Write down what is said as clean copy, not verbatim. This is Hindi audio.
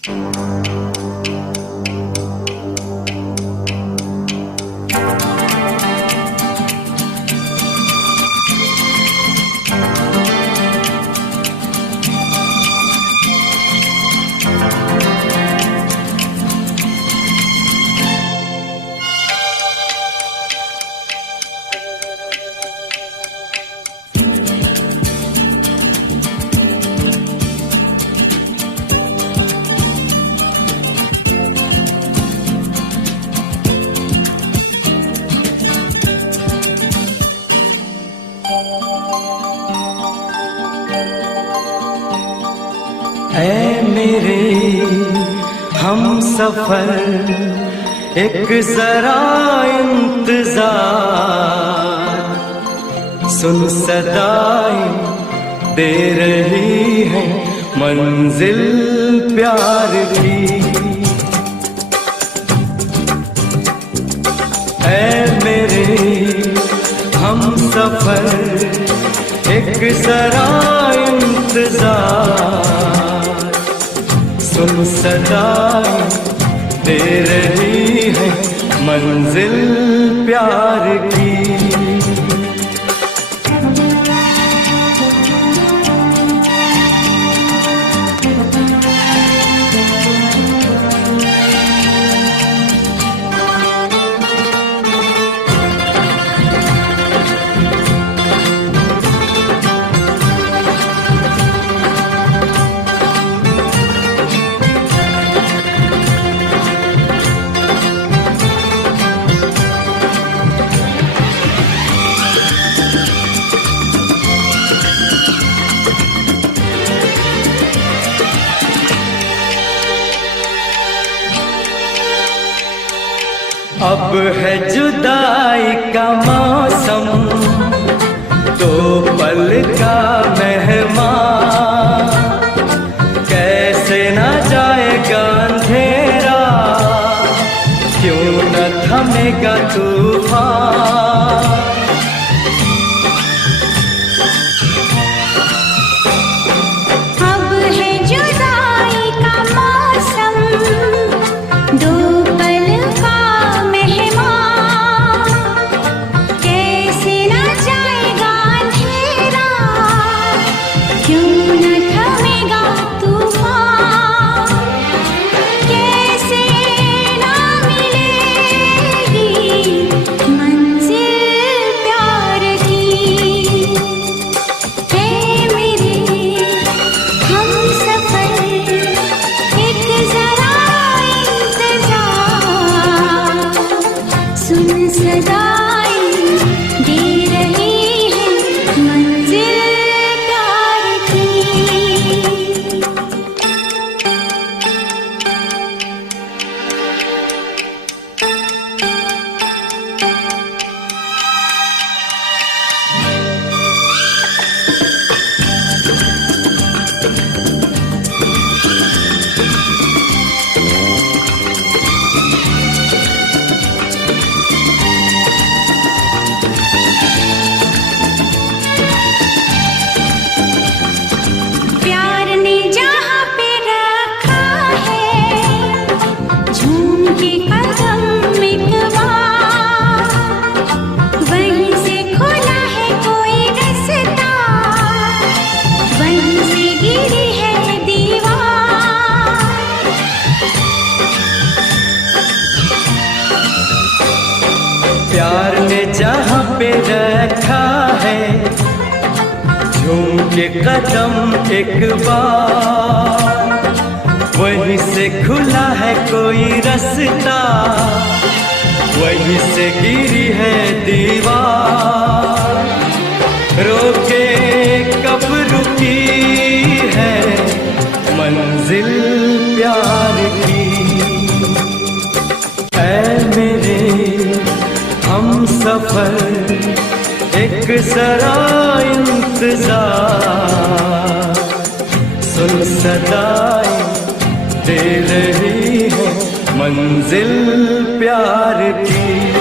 ऐ मेरे हम सफर एक जरा इंतजार, सुन सदाएं दे रही है मंजिल प्यार की। ऐ मेरे हम सफर एक जरा इंतजार, सुन सदाएं दे रही है मंजिल प्यार की। अब है जुदाई का मौसम, दो पल का मेहमान, कैसे न जाएगा अंधेरा, क्यों न थमेगा तूफान। प्यार ने जहाँ पे रखा है, झूम के कदम एक बार, वहीं से खुला है कोई रास्ता, वहीं से गिरी है दीवार। रोके कब रुकी है मंजिल प्यार की। ऐ मेरे हम सफर एक जरा इंतजार, सुन सदाएं दे रही है मंजिल प्यार की।